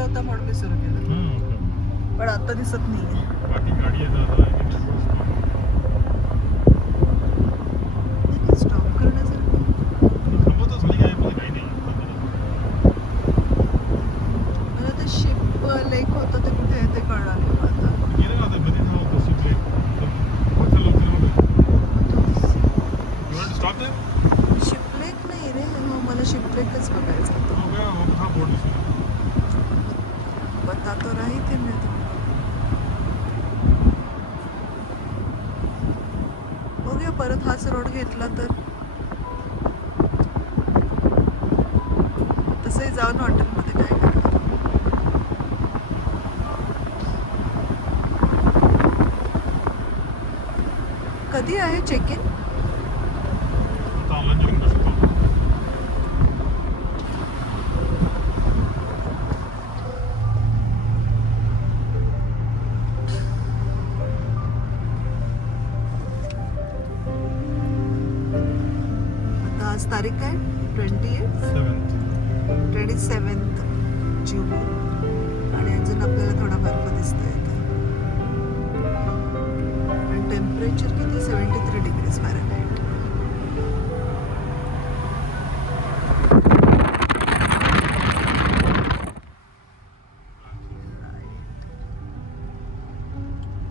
होता म्हणून मी सुरू केलं, पण आता दिसत नाहीये. बाकी गाडी आहे स्टॉप करण्यासारखं थांबवतच नाही काय मध्ये काही नाही. मला ते शिप लेक होतं ते कुठे आहे ते कळणार नाही मला आता. गेलं ना आता कधी थांबवतो शिपले पुढच्या लोक स्टॉप दे. शिप लेक नाही रे, हो मला शिप लेकच बघायचं होतं. हो गया हा बोर्ड दिसतो. बता तो रही थी मैं तुमको. बघूया परत हाच रोड घेतला तर. तसंही जाऊन हॉटेलमध्ये काय करणार. कधी आहे चेक इन? आता ऑनलाईन जेवण करू शकतो. आता आज तारीख काय? 27 जून आणि अजून आपल्याला थोडा बर्फ दिसतोय.